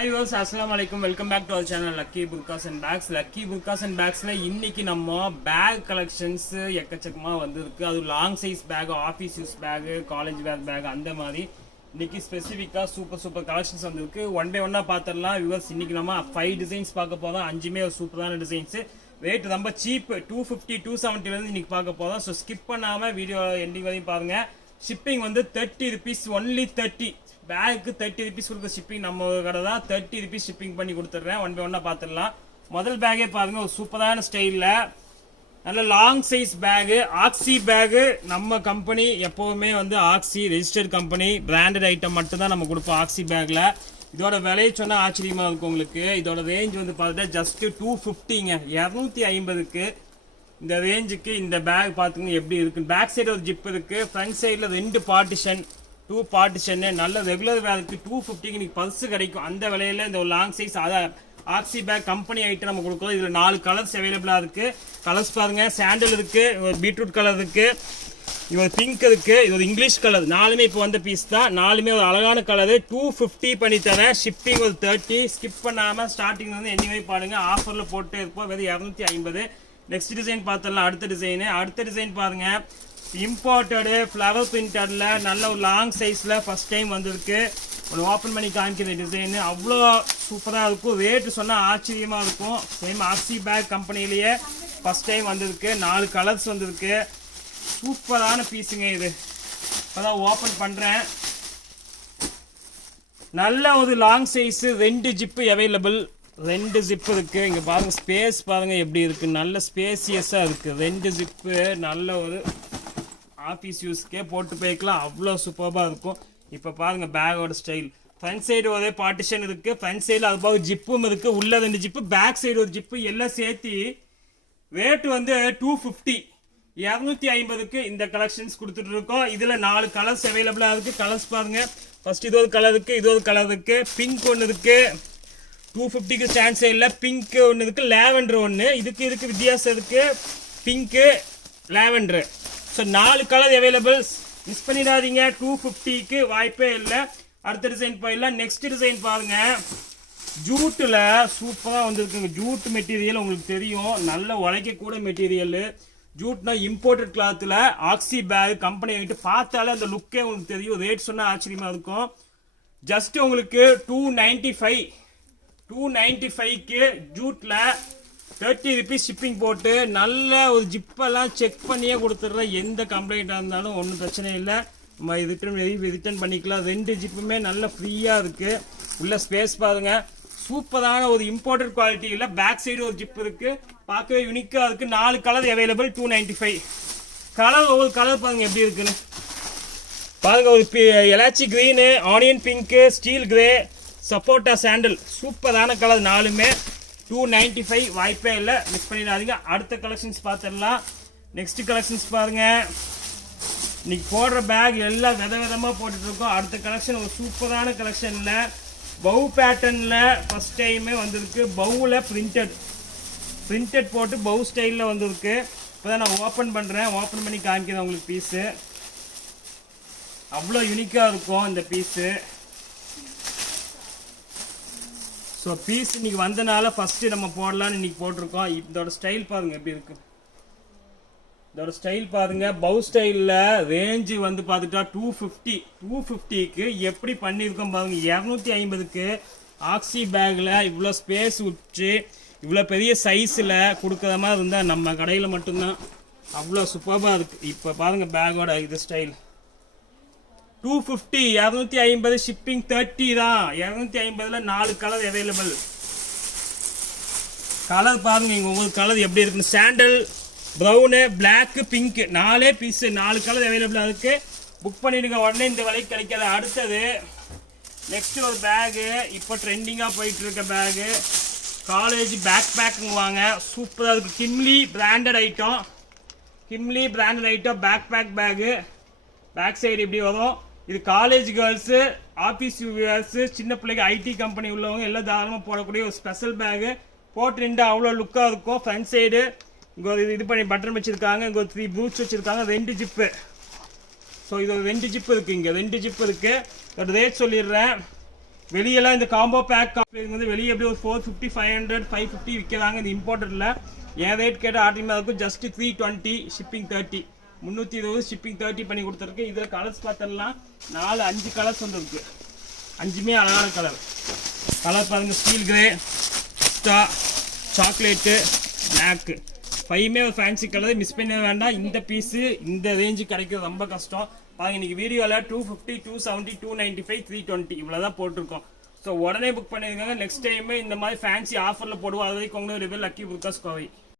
Hi viewers, assalamu alaikum. Welcome back to our channel Lucky Burkas and Bags. Lucky Burkas and Bagsல இன்னைக்கு நம்ம back collections எக்கச்சக்கமா வந்திருக்கு. அது long size bag, office use bag, college bag அந்த மாதிரி இன்னைக்கு ஸ்பெசிஃபிக்கா சூப்பர் கலெக்ஷன்ஸ் வந்திருக்கு. ஒன் பை ஒன்னா பாத்திரலாம் வியூவர்ஸ். இன்னைக்கு நம்ம 5 டிசைன்ஸ் பார்க்க போறோம். 5மே சூப்பரான டிசைன்ஸ். ரேட் ரொம்ப சீப், 250 270 ல இருந்து இன்னைக்கு பார்க்க போறோம். ஸோ ஸ்கிப் பண்ணாம வீடியோ எண்டிங் வரையும் பாருங்க. ஷிப்பிங் வந்து 30 rupees, only 30. பேக்கு 30 rupees கொடுக்க ஷிப்பிங் நம்ம கடை தான். 30 rupees ஷிப்பிங் பண்ணி கொடுத்துட்றேன். ஒன் பை ஒன்னா பார்த்துடலாம். முதல் பேக்கே பாருங்க, ஒரு சூப்பரான ஸ்டைலில் நல்ல லாங் சைஸ் பேகு, ஆக்சி பேகு. நம்ம கம்பெனி எப்போவுமே வந்து ஆக்சி ரெஜிஸ்டர்ட் கம்பெனி, பிராண்டட் ஐட்டம் மட்டும் தான் நம்ம கொடுப்போம் ஆக்சி பேக்கில். இதோட விலையை சொன்னால் ஆச்சரியமாக இருக்கும் உங்களுக்கு. இதோட ரேஞ்ச் வந்து பார்த்துட்டா ஜஸ்ட் 250ங்க, 250க்கு இந்த ரேஞ்சுக்கு இந்த பேக் பார்த்துங்க எப்படி இருக்கு. பேக் சைடு ஒரு ஜிப் இருக்கு, ஃப்ரண்ட் சைடில் 2 பார்ட்டிஷன், 2 பார்ட்டிஷன். நல்ல ரெகுலர் வேலைக்கு 250க்கு இன்னைக்கு பல்ஸ் கிடைக்கும். அந்த விலையில இந்த ஒரு லாங் சைஸ் ஆக்சி பேக் கம்பெனி ஐட்டம் நம்ம கொடுக்குறோம். இதில் 4 கலர்ஸ் அவைலபிளாக இருக்கு. கலர்ஸ் பாருங்க, சாண்டல் இருக்கு, பீட்ரூட் கலர் இருக்கு, இது பிங்க் இருக்கு, இது ஒரு இங்கிலீஷ் கலர். 4மே இப்போ வந்த பீஸ் தான். 4மே ஒரு அழகான கலரு. 250 பண்ணி தரேன். ஷிப்பிங் ஒரு 30. ஸ்கிப் பண்ணாமல் ஸ்டார்டிங் வந்து எண்ணிவே பாருங்க. ஆஃபரில் போட்டு இருப்போம். வெறும் 250. நெக்ஸ்ட் டிசைன் பார்த்துடலாம். அடுத்த டிசைன் பாருங்க, இம்போர்ட்டடு ஃப்ளவர் பிரிண்டட்ல நல்ல ஒரு லாங் சைஸ்ல ஃபர்ஸ்ட் டைம் வந்திருக்கு. ஒரு ஓப்பன் பண்ணி காமிக்கிற டிசைன் அவ்வளோ சூப்பராக இருக்கும். ரேட்டு சொன்னால் ஆச்சரியமாக இருக்கும். சேம் ஆக்சி பேக் கம்பெனிலேயே ஃபர்ஸ்ட் டைம் வந்திருக்கு. 4 கலர்ஸ் வந்திருக்கு. சூப்பரான பீஸுங்க இது. இப்போதான் ஓப்பன் பண்ணுறேன். நல்ல ஒரு long size, 2 zip available. 2 zip இருக்குது. இங்கே பாருங்கள், ஸ்பேஸ் பாருங்கள் எப்படி இருக்குது. நல்ல ஸ்பேசியஸாக இருக்குது. 2 ஜிப்பு நல்ல ஒரு ஆஃபீஸ் யூஸ்க்கே போட்டு போய்க்கலாம். அவ்வளோ சூப்பராக இருக்கும். இப்போ பாருங்கள் பேக்கோட ஸ்டைல். ஃப்ரண்ட் சைடு ஒரே பார்ட்டிஷன் இருக்குது. ஃப்ரண்ட் சைடில் அது போக ஜிப்பும் இருக்குது. உள்ள 2 ஜிப்பு, பேக் சைடு ஒரு ஜிப்பு, எல்லாம் சேர்த்து ரேட்டு வந்து 250, 250க்கு இந்த கலெக்ஷன்ஸ் கொடுத்துட்டு இருக்கோம். இதில் 4 கலர்ஸ் அவைலபிளாக இருக்குது. கலர்ஸ் பாருங்கள். ஃபர்ஸ்ட் இது ஒரு கலர் இருக்குது, இது ஒரு கலர் இருக்குது, பிங்க் ஒன்று இருக்குது. 250க்கு சான்ஸே இல்லை. பிங்க் ஒன்று இருக்குது, லேவெண்டர் ஒன்று. இதுக்கு வித்தியாசம் இருக்குது. Pink, lavender. So 4 colour available. Miss பண்ணிடாதீங்க. 250க்கு வாய்ப்பே இல்லை. அடுத்த டிசைன் போயிடலாம். நெக்ஸ்ட் டிசைன் பாருங்க, ஜூட்டில் சூப்பராக வந்துருக்குங்க. ஜூட் மெட்டீரியல் உங்களுக்கு தெரியும், நல்ல உழைக்கக்கூட மெட்டீரியல். ஜூட்னா இம்போர்ட்டட் கிளாத்தில் ஆக்சி பேக் கம்பெனி ஆகிட்டு பார்த்தாலே அந்த லுக்கே உங்களுக்கு தெரியும். ரேட் சொன்னால் ஆச்சரியமாக இருக்கும். ஜஸ்ட் உங்களுக்கு 295க்கு ஜூட்டில் 30 rupees ஷிப்பிங் போட்டு நல்ல ஒரு ஜிப்பெல்லாம் செக் பண்ணியே கொடுத்துட்றேன். எந்த கம்ப்ளைண்ட்டாக இருந்தாலும் ஒன்றும் பிரச்சனை இல்லை. நம்ம ரிட்டர்ன் பண்ணிக்கலாம். 2 ஜிப்புமே நல்ல ஃப்ரீயாக இருக்குது. உள்ள ஸ்பேஸ் பாருங்க, சூப்பரான ஒரு இம்போர்ட்டட் குவாலிட்டியில். பேக் சைடு ஒரு ஜிப் இருக்குது, பார்க்கவே யூனிக்காக இருக்குது. 4 கலர் அவைலபிள். 295. கலர், ஒவ்வொரு கலர் பாருங்க எப்படி இருக்குன்னு பாருங்க. ஒரு elaichi green, onion pink, steel grey, சப்போட்டா சாண்டல். சூப்பரான கலர் 4மே. 295 வாய்ப்பே இல்லை, மிஸ் பண்ணிடாதீங்க. அடுத்த கலெக்ஷன்ஸ் பார்த்துடலாம். நெக்ஸ்ட் கலெக்ஷன்ஸ் பாருங்க. இன்னைக்கு போடுற பேக் எல்லாம் விதமாக போட்டுட்ருக்கோம். அடுத்த கலெக்ஷன் ஒரு சூப்பரான கலெக்ஷனில் பவு பேட்டர்னில் ஃபர்ஸ்ட் டைமே வந்திருக்கு. பவுவில் பிரிண்டட் போட்டு பவு ஸ்டைலில் வந்திருக்கு. இப்போ தான் நான் ஓப்பன் பண்ணுறேன். ஓப்பன் பண்ணி காமிக்கிறேன் உங்களுக்கு பீஸு. அவ்வளோ யூனிக்காக இருக்கும் இந்த பீஸு. ஸோ பீஸ் இன்னைக்கு வந்தனால ஃபஸ்ட்டு நம்ம போடலான்னு இன்னைக்கு போட்டிருக்கோம். இதோட ஸ்டைல் பாருங்கள் எப்படி இருக்கு. இதோட ஸ்டைல் பாருங்க, பவு ஸ்டைலில் ரேஞ்சு வந்து பார்த்துட்டா 250க்கு எப்படி பண்ணியிருக்கோம் பாருங்க. 250க்கு ஆக்சி பேக்கில் இவ்வளோ ஸ்பேஸ் விட்டு இவ்வளோ பெரிய சைஸில் கொடுக்குற மாதிரி இருந்தால் நம்ம கடையில் மட்டும்தான். அவ்வளோ சூப்பராக இருக்குது. இப்போ பாருங்கள் பேக்கோட இது ஸ்டைல். 250, 250 ஷிப்பிங் 30 தான். 250ல் 4 கலர் அவைலபிள். கலர் பாருங்க, இங்கே உங்களுக்கு கலர் எப்படி இருக்குன்னு. Sandal, brown, black, pink, 4 piece, 4 colour அவைலபிளாக இருக்குது. புக் பண்ணிடுங்க, உடனே இந்த விலைக்கு கிடைக்காது. அடுத்தது நெக்ஸ்ட் ஒரு பேகு, இப்போ ட்ரெண்டிங்காக போயிட்டு இருக்க பேகு, காலேஜ் பேக்குங்குவாங்க. சூப்பராக இருக்குது. கிம்லி branded item, bag. Back side இப்படி வரும். இது காலேஜ் கேர்ள்ஸு, ஆஃபீஸ் வியர்ஸு, சின்ன பிள்ளைங்க, ஐடி கம்பெனி உள்ளவங்க எல்லாம் தாராளமாக போடக்கூடிய ஒரு ஸ்பெஷல் பேகு. போட்டு நின்று அவ்வளோ லுக்காக இருக்கும். ஃப்ரண்ட் சைடு இங்கே இது பண்ணி பட்டன் வச்சுருக்காங்க. இங்கே ஒரு 3 பூட்ஸ் வச்சுருக்காங்க. 2 ஜிப்பு. ஸோ இது ஒரு 2 ஜிப்பு இருக்குது. இங்கே 2 ஜிப்பு இருக்குது. இதோட ரேட் சொல்லிடுறேன். வெளியெல்லாம் இந்த காம்போ பேக் வந்து வெளியே எப்படி ஒரு 450 500 550 விற்கிறாங்க. இது இம்போர்ட்டட்ல என் ரேட் கேட்ட ஆர்டர் இருக்கும். ஜஸ்ட் 320 ஷிப்பிங் 30 320 ஷிப்பிங் 30 பண்ணி கொடுத்துருக்கு. இதில் கலர்ஸ் பார்த்தலாம் 4-5 கலர்ஸ் வந்துருக்கு. 5மே அழகான கலர் பாருங்க. ஸ்டீல் கிரே, ஸ்டா, சாக்லேட்டு, பிளாக்கு 5மே ஒரு ஃபேன்சி கலர். மிஸ் பண்ண வேண்டாம். இந்த பீஸு இந்த ரேஞ்சு கிடைக்கிறது ரொம்ப கஷ்டம். பாருங்க இன்னைக்கு வீடியோவில் 250 270 295 320 இவ்வளோ தான் போட்டிருக்கோம். ஸோ உடனே புக் பண்ணியிருக்காங்க. நெக்ஸ்ட் டைம் இந்த மாதிரி ஃபேன்சி ஆஃபரில் போடுவோம். அது வரைக்கும் உங்களோட லக்கி புர்காஸ் கோவை.